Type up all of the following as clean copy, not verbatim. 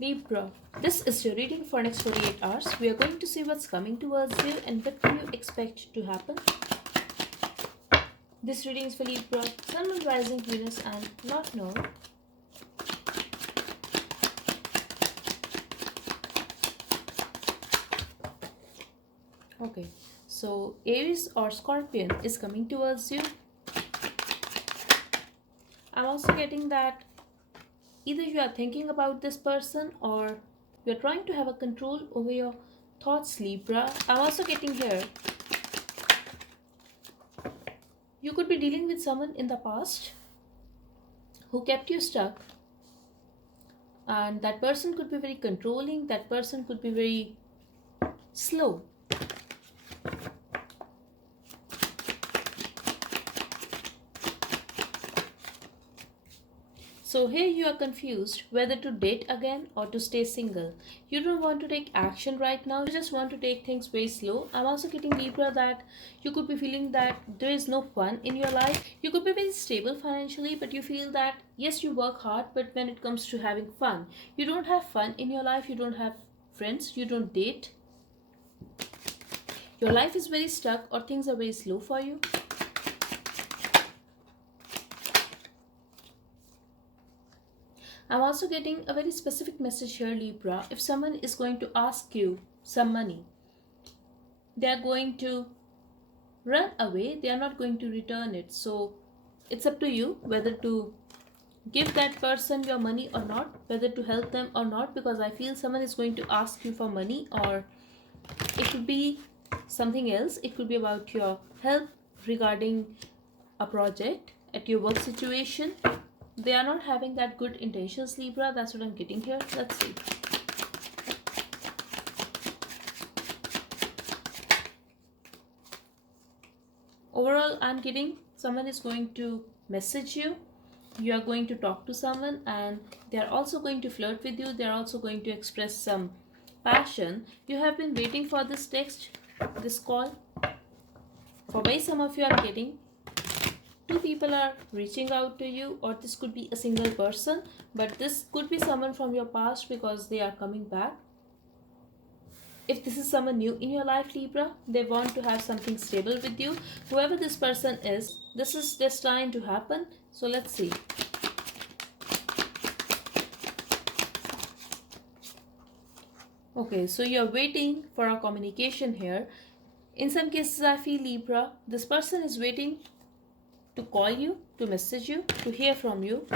Libra, this is your reading for next 48 hours. We are going to see what's coming towards you and what do you expect to happen. This reading is for Libra, Sun, Moon, Rising, Venus and North Node. Okay, so Aries or Scorpion is coming towards you. I'm also getting that either you are thinking about this person or you're trying to have a control over your thoughts, Libra. I'm also getting here you could be dealing with someone in the past who kept you stuck, and that person could be very controlling, that person could be very slow. So here you are confused whether to date again or to stay single. You don't want to take action right now. You just want to take things very slow. I'm also getting Libra that you could be feeling that there is no fun in your life. You could be very stable financially, but you feel that yes, you work hard, but when it comes to having fun, you don't have fun in your life. You don't have friends. You don't date. Your life is very stuck or things are very slow for you. I'm also getting a very specific message here, Libra. If someone is going to ask you some money, they are going to run away. They are not going to return it. So it's up to you whether to give that person your money or not, whether to help them or not, because I feel someone is going to ask you for money, or it could be something else. It could be about your help regarding a project at your work situation. They are not having that good intentions, Libra. That's what I'm getting here. Let's see. Overall, I'm getting someone is going to message you. You are going to talk to someone and they are also going to flirt with you. They are also going to express some passion. You have been waiting for this text, this call. For why some of you are getting two people are reaching out to you, or this could be a single person, but this could be someone from your past because they are coming back. If this is someone new in your life, Libra, they want to have something stable with you. Whoever this person is, this is destined to happen. So let's see. Okay, so you're waiting for a communication here. In some cases, I feel, Libra, this person is waiting to call you, to message you, to hear from you.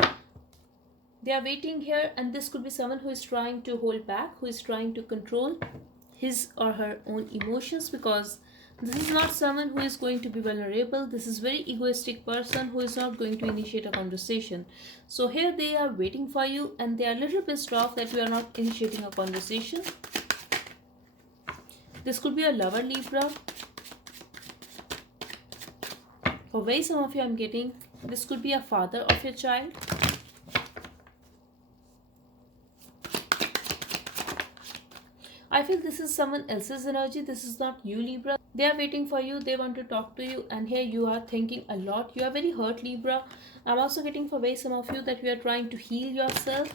They are waiting here, and this could be someone who is trying to hold back, who is trying to control his or her own emotions, because this is not someone who is going to be vulnerable. This is very egoistic person who is not going to initiate a conversation. So here they are waiting for you and they are a little pissed off that you are not initiating a conversation. This could be a lover, Libra. For very some of you, I'm getting this could be a father of your child. I feel this is someone else's energy. This is not you, Libra. They are waiting for you. They want to talk to you. And here you are thinking a lot. You are very hurt, Libra. I'm also getting for very some of you that you are trying to heal yourself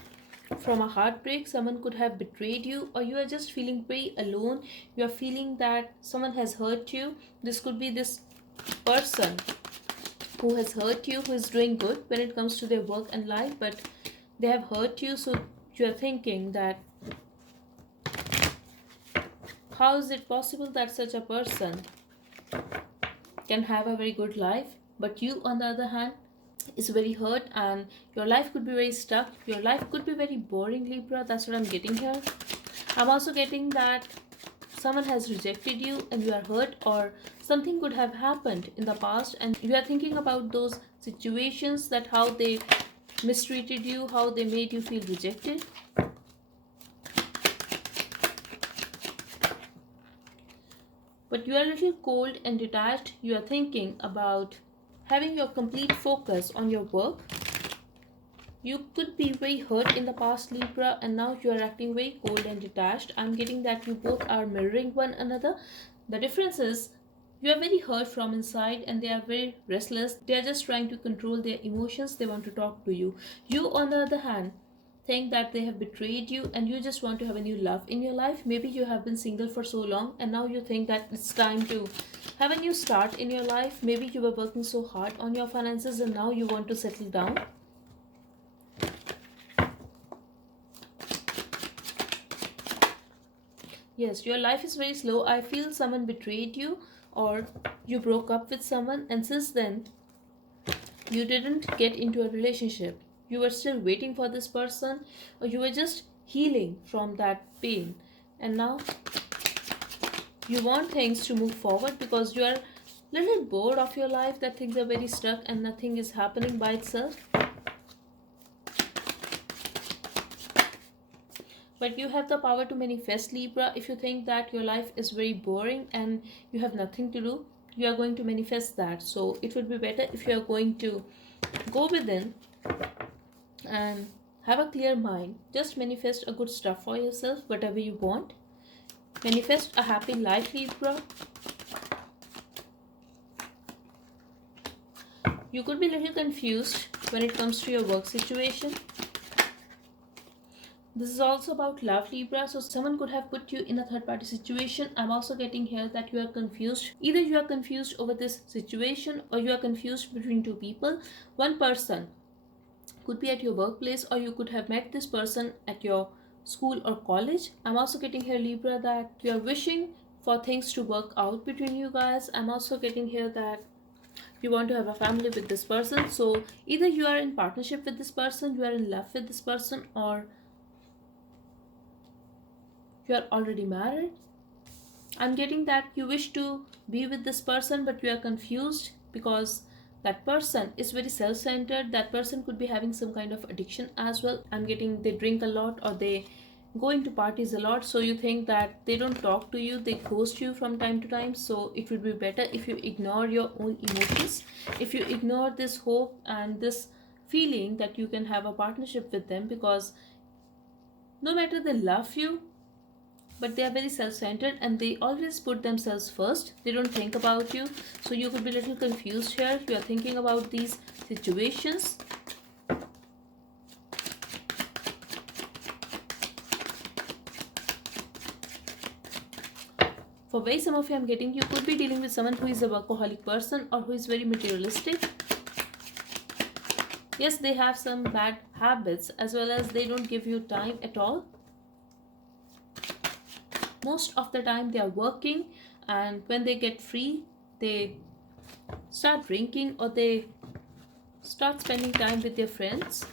from a heartbreak. Someone could have betrayed you, or you are just feeling very alone. You are feeling that someone has hurt you. This could be this person who has hurt you, who is doing good when it comes to their work and life, but they have hurt you. So you are thinking that how is it possible that such a person can have a very good life, but you on the other hand is very hurt and your life could be very stuck. Your life could be very boring, Libra. That's what I'm getting here. I'm also getting that someone has rejected you and you are hurt, or something could have happened in the past and you are thinking about those situations, that how they mistreated you, how they made you feel rejected. But you are a little cold and detached. You are thinking about having your complete focus on your work. You could be very hurt in the past, Libra, and now you are acting very cold and detached. I'm getting that you both are mirroring one another. The difference is you are very hurt from inside and they are very restless. They are just trying to control their emotions. They want to talk to you. You, on the other hand, think that they have betrayed you and you just want to have a new love in your life. Maybe you have been single for so long and now you think that it's time to have a new start in your life. Maybe you were working so hard on your finances and now you want to settle down. Yes, your life is very slow. I feel someone betrayed you or you broke up with someone, and since then you didn't get into a relationship. You were still waiting for this person, or you were just healing from that pain. And now you want things to move forward because you are a little bored of your life, that things are very stuck and nothing is happening by itself. But you have the power to manifest, Libra. If you think that your life is very boring and you have nothing to do, you are going to manifest that. So it would be better if you are going to go within and have a clear mind. Just manifest a good stuff for yourself, whatever you want. Manifest a happy life, Libra. You could be a little confused when it comes to your work situation. This is also about love, Libra. So someone could have put you in a third party situation. I'm also getting here that you are confused. Either you are confused over this situation or you are confused between two people. One person could be at your workplace, or you could have met this person at your school or college. I'm also getting here, Libra, that you are wishing for things to work out between you guys. I'm also getting here that you want to have a family with this person. So either you are in partnership with this person, you are in love with this person, or you are already married. I'm getting that you wish to be with this person, but you are confused because that person is very self-centered. That person could be having some kind of addiction as well. I'm getting they drink a lot or they go into parties a lot, so you think that they don't talk to you, they ghost you from time to time. So it would be better if you ignore your own emotions, if you ignore this hope and this feeling that you can have a partnership with them, because no matter they love you, but they are very self-centered and they always put themselves first. They don't think about you. So you could be a little confused here. You are thinking about these situations. For very some of you, I'm getting you could be dealing with someone who is a workaholic person or who is very materialistic. Yes, they have some bad habits as well as they don't give you time at all. Most of the time they are working, and when they get free they start drinking or they start spending time with their friends.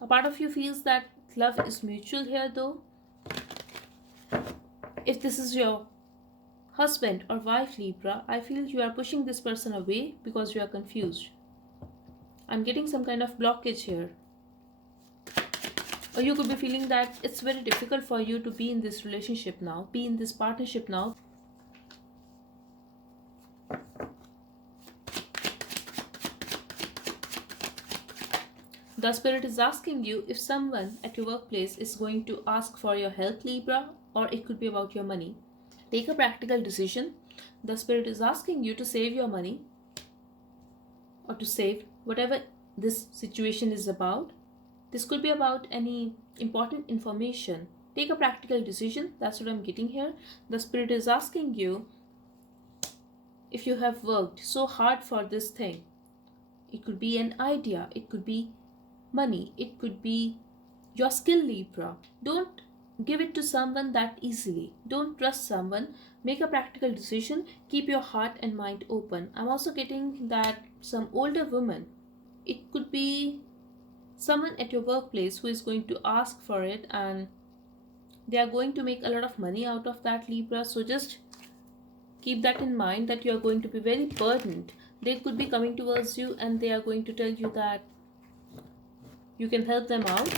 A part of you feels that love is mutual here though. If this is your husband or wife, Libra, I feel you are pushing this person away because you are confused. I'm getting some kind of blockage here. Or you could be feeling that it's very difficult for you to be in this relationship now, be in this partnership now. The spirit is asking you if someone at your workplace is going to ask for your help, Libra, or it could be about your money. Take a practical decision. The spirit is asking you to save your money or to save whatever this situation is about. This could be about any important information. Take a practical decision. That's what I'm getting here. The spirit is asking you if you have worked so hard for this thing. It could be an idea. It could be money. It could be your skill, Libra. Don't give it to someone that easily. Don't trust someone. Make a practical decision. Keep your heart and mind open. I'm also getting that some older woman. It could be someone at your workplace who is going to ask for it and they are going to make a lot of money out of that, Libra. So just keep that in mind that you are going to be very burdened. They could be coming towards you and they are going to tell you that you can help them out,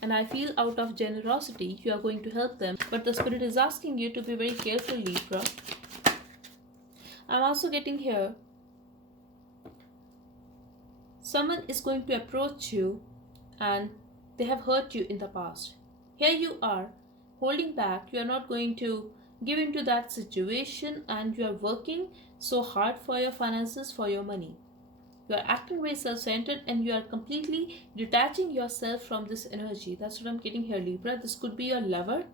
and I feel out of generosity you are going to help them, but the spirit is asking you to be very careful, Libra. I'm also getting here someone is going to approach you and they have hurt you in the past. Here you are holding back. You are not going to give into that situation and you are working so hard for your finances, for your money. You are acting very self-centered and you are completely detaching yourself from this energy. That's what I'm getting here, Libra. This could be your lover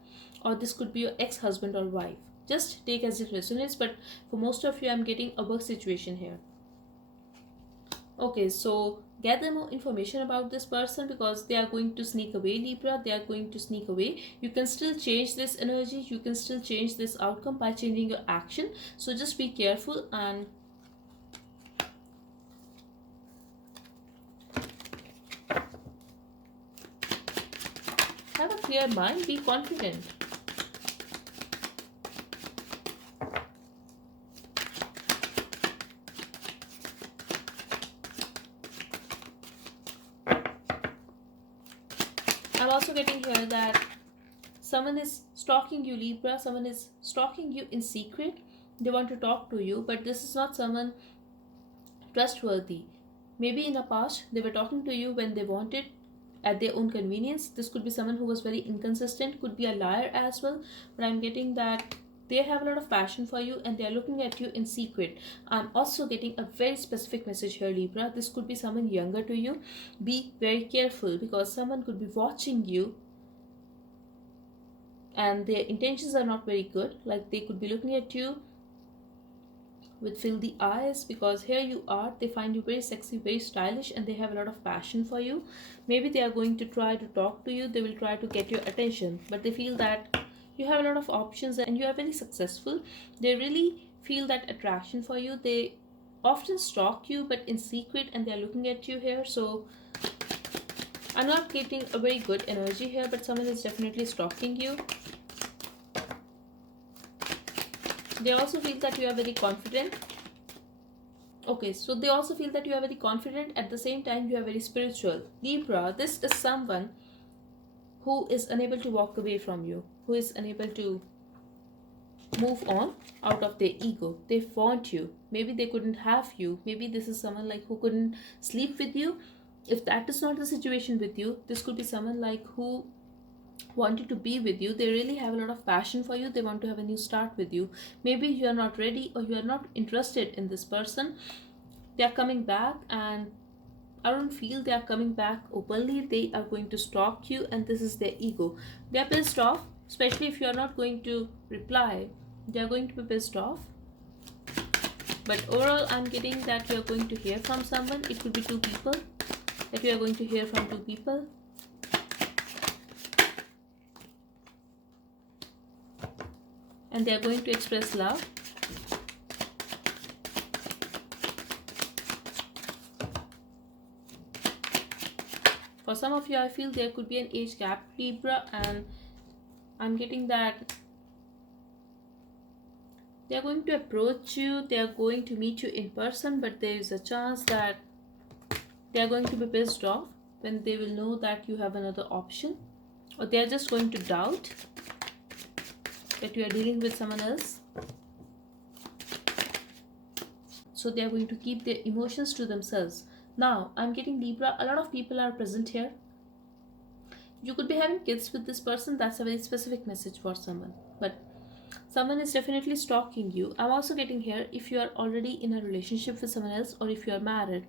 or this could be your ex-husband or wife. Just take as it resonates, but for most of you, I'm getting a work situation here. Okay, so gather more information about this person because they are going to sneak away, Libra. They are going to sneak away. You can still change this energy. You can still change this outcome by changing your action. So just be careful and have a clear mind. Be confident. I'm also getting here that someone is stalking you, Libra. Someone is stalking you in secret. They want to talk to you, but this is not someone trustworthy. Maybe in the past they were talking to you when they wanted at their own convenience. This could be someone who was very inconsistent, could be a liar as well, but I'm getting that they have a lot of passion for you and they are looking at you in secret. I'm also getting a very specific message here, Libra. This could be someone younger to you. Be very careful because someone could be watching you and their intentions are not very good. Like they could be looking at you with filthy eyes because here you are, they find you very sexy, very stylish, and they have a lot of passion for you. Maybe they are going to try to talk to you, they will try to get your attention, but they feel that you have a lot of options and you are very successful. They really feel that attraction for you. They often stalk you but in secret and they are looking at you here. So I'm not getting a very good energy here, but someone is definitely stalking you. They also feel that you are very confident. Okay, so they also feel that you are very confident. At the same time, you are very spiritual. Libra, this is someone who is unable to walk away from you, who is unable to move on out of their ego. They want you. Maybe they couldn't have you. Maybe this is someone like who couldn't sleep with you. If that is not the situation with you, this could be someone like who wanted to be with you. They really have a lot of passion for you. They want to have a new start with you. Maybe you are not ready or you are not interested in this person. They are coming back and I don't feel they are coming back openly. They are going to stalk you and this is their ego. They are pissed off, especially if you are not going to reply. They are going to be pissed off. But overall, I'm getting that you are going to hear from someone. It could be two people. That you are going to hear from two people. And they are going to express love. For some of you, I feel there could be an age gap, Libra, and I'm getting that they are going to approach you, they are going to meet you in person, but there is a chance that they are going to be pissed off when they will know that you have another option, or they are just going to doubt that you are dealing with someone else. So they are going to keep their emotions to themselves. Now, I'm getting Libra, a lot of people are present here. You could be having kids with this person. That's a very specific message for someone. But someone is definitely stalking you. I'm also getting here if you are already in a relationship with someone else or if you are married.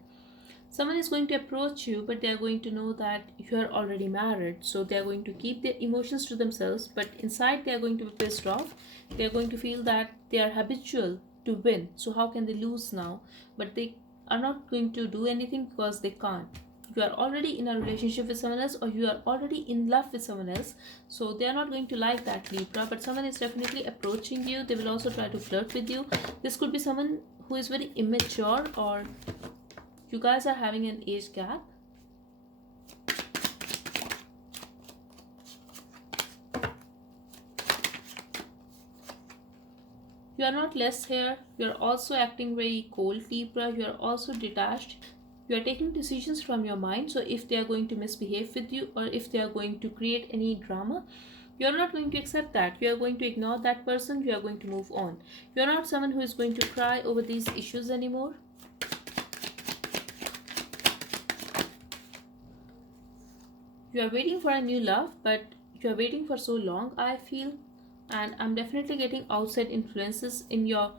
Someone is going to approach you, but they are going to know that you are already married. So they are going to keep their emotions to themselves, but inside they are going to be pissed off. They are going to feel that they are habitual to win. So how can they lose now? But they are not going to do anything because they can't. You are already in a relationship with someone else or you are already in love with someone else, so they are not going to like that, Libra. But someone is definitely approaching you. They will also try to flirt with you. This could be someone who is very immature or you guys are having an age gap. You are not less here. You are also acting very cold, Libra. You are also detached. You are taking decisions from your mind. So if they are going to misbehave with you or if they are going to create any drama, you are not going to accept that. You are going to ignore that person. You are going to move on. You are not someone who is going to cry over these issues anymore. You are waiting for a new love, but you are waiting for so long, I feel. And I'm definitely getting outside influences in your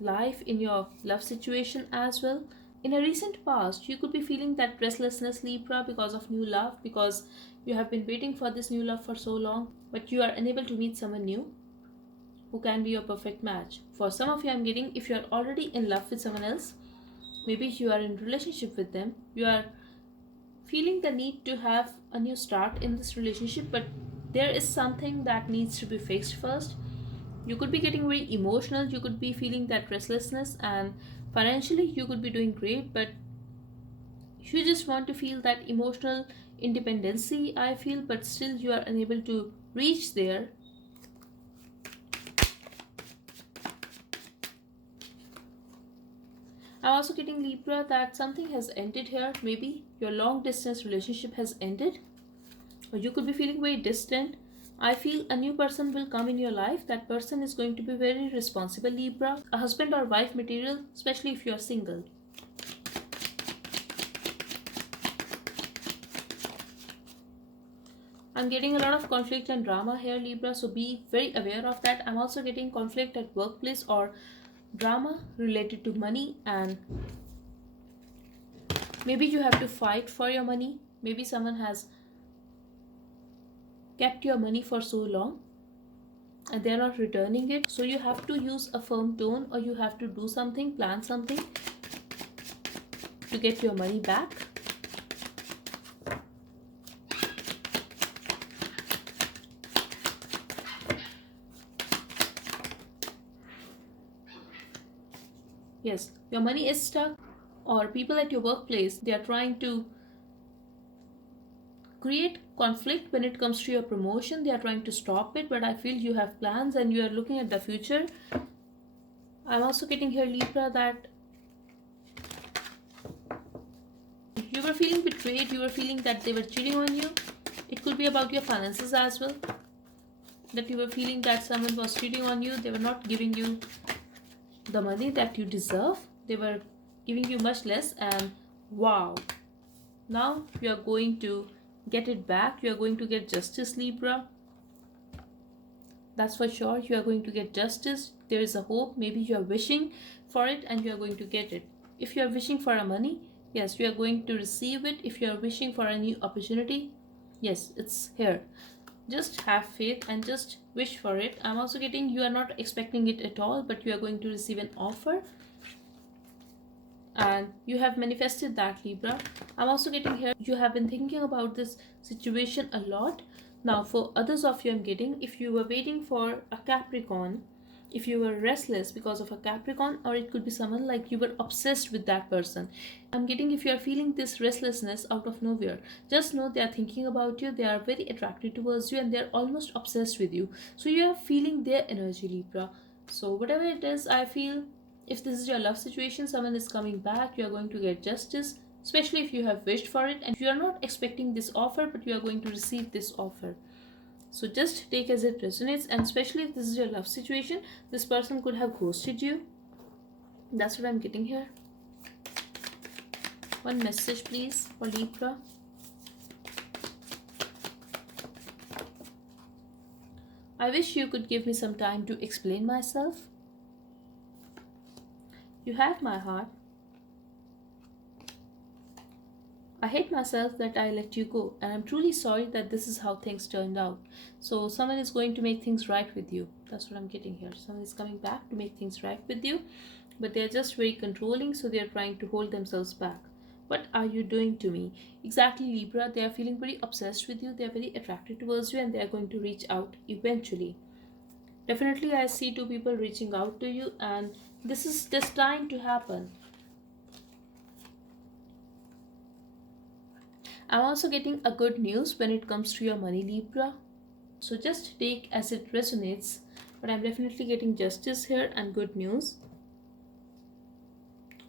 life, in your love situation as well. In a recent past, you could be feeling that restlessness, Libra, because of new love, because you have been waiting for this new love for so long, but you are unable to meet someone new who can be your perfect match. For some of you, I'm getting, if you are already in love with someone else, maybe you are in relationship with them, you are feeling the need to have a new start in this relationship, but there is something that needs to be fixed first. You could be getting very emotional, you could be feeling that restlessness, and financially you could be doing great, but you just want to feel that emotional independency, I feel, but still you are unable to reach there. I'm also getting, Libra, that something has ended here. Maybe your long distance relationship has ended, or you could be feeling very distant. I feel a new person will come in your life. That person is going to be very responsible, Libra, a husband or wife material, especially if you are single. I'm getting a lot of conflict and drama here, Libra, so be very aware of that. I'm also getting conflict at workplace or drama related to money, and maybe you have to fight for your money. Maybe someone has kept your money for so long and they're not returning it, so you have to use a firm tone, or you have to do something, plan something to get your money back. Yes, your money is stuck, or people at your workplace, they are trying to create conflict when it comes to your promotion. They are trying to stop it, but I feel you have plans and you are looking at the future. I'm also getting here, Libra, that you were feeling betrayed, you were feeling that they were cheating on you. It could be about your finances as well, that you were feeling that someone was cheating on you. They were not giving you the money that you deserve, they were giving you much less, and wow, now you are going to get it back. You are going to get justice, Libra. That's for sure. You are going to get justice. There is a hope. Maybe you are wishing for it and you are going to get it. If you are wishing for a money, yes, you are going to receive it. If you are wishing for a new opportunity, yes, it's here. Just have faith and just wish for it. I'm also getting, you are not expecting it at all, but you are going to receive an offer and you have manifested that, Libra. I'm also getting here, you have been thinking about this situation a lot. Now for others of you, I'm getting, if you were waiting for a Capricorn, if you were restless because of a Capricorn, or it could be someone like you were obsessed with that person. I'm getting, if you are feeling this restlessness out of nowhere, just know they are thinking about you, they are very attracted towards you, and they are almost obsessed with you. So you are feeling their energy, Libra. So whatever it is, I feel, if this is your love situation, someone is coming back, you are going to get justice, especially if you have wished for it and you are not expecting this offer, but you are going to receive this offer. So just take as it resonates, and especially if this is your love situation, this person could have ghosted you. That's what I'm getting here. One message please for Libra. I wish you could give me some time to explain myself. You have my heart. I hate myself that I let you go, and I'm truly sorry that this is how things turned out. So someone is going to make things right with you. That's what I'm getting here. Someone is coming back to make things right with you, but they're just very controlling, so they're trying to hold themselves back. What are you doing to me? Exactly, Libra. They are feeling very obsessed with you. They are very attracted towards you, and they are going to reach out eventually. Definitely, I see two people reaching out to you, and this is destined to happen. I'm also getting a good news when it comes to your money, Libra. So just take as it resonates, but I'm definitely getting justice here and good news.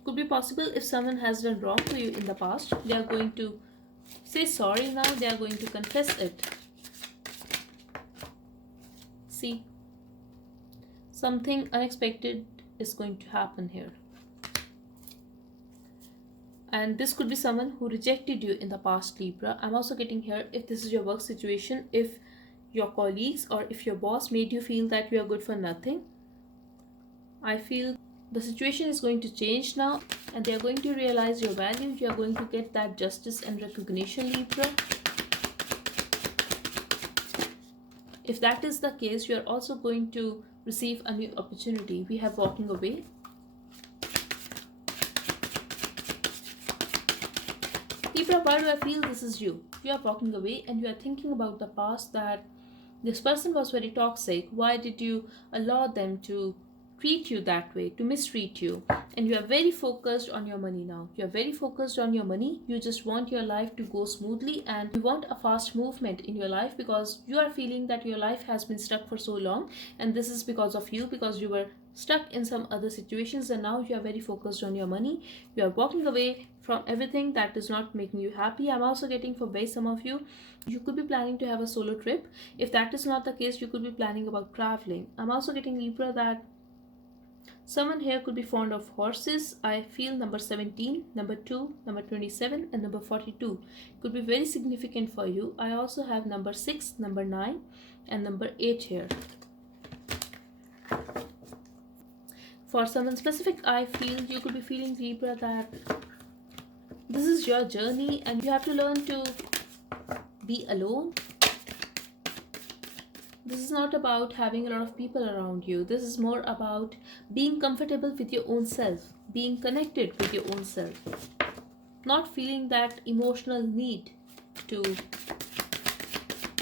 Could be possible if someone has done wrong to you in the past, they are going to say sorry now, they are going to confess it. See, something unexpected is going to happen here. And this could be someone who rejected you in the past, Libra. I'm also getting here, if this is your work situation, if your colleagues or if your boss made you feel that you are good for nothing, I feel The situation is going to change now, and they are going to realize your value. You are going to get that justice and recognition, Libra. If that is the case, you are also going to receive a new opportunity. We have walking away. Libra, why do I feel this is you? You are walking away and you are thinking about the past, that this person was very toxic. Why did you allow them to treat you that way, to mistreat you? And you are very focused on your money now. You are very focused on your money. You just want your life to go smoothly and you want a fast movement in your life, because you are feeling that your life has been stuck for so long, and this is because of you, because you were stuck in some other situations and now you are very focused on your money. You are walking away from everything that is not making you happy. I'm also getting, for by some of you, you could be planning to have a solo trip. If that is not the case, you could be planning about traveling. I'm also getting, Libra, that someone here could be fond of horses. I feel number 17, number 2, number 27 and number 42 could be very significant for you. I also have number 6, number 9 and number 8 here. For someone specific, I feel you could be feeling, Libra, that this is your journey and you have to learn to be alone. This is not about having a lot of people around you. This is more about being comfortable with your own self, being connected with your own self, not feeling that emotional need to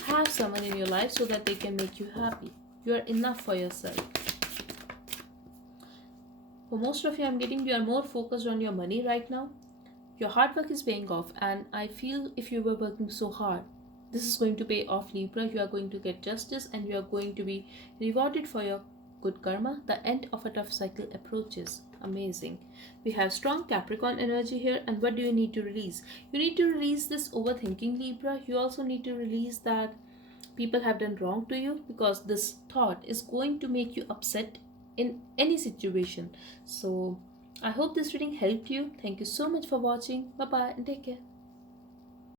have someone in your life so that they can make you happy. You are enough for yourself. For most of you, I'm getting you are more focused on your money right now. Your hard work is paying off, and I feel if you were working so hard, this is going to pay off, Libra. You are going to get justice and you are going to be rewarded for your good karma. The end of a tough cycle approaches. Amazing. We have strong Capricorn energy here, and what do you need to release? You need to release this overthinking, Libra. You also need to release that people have done wrong to you, because this thought is going to make you upset in any situation. So I hope this reading helped you. Thank you so much for watching. Bye bye and take care.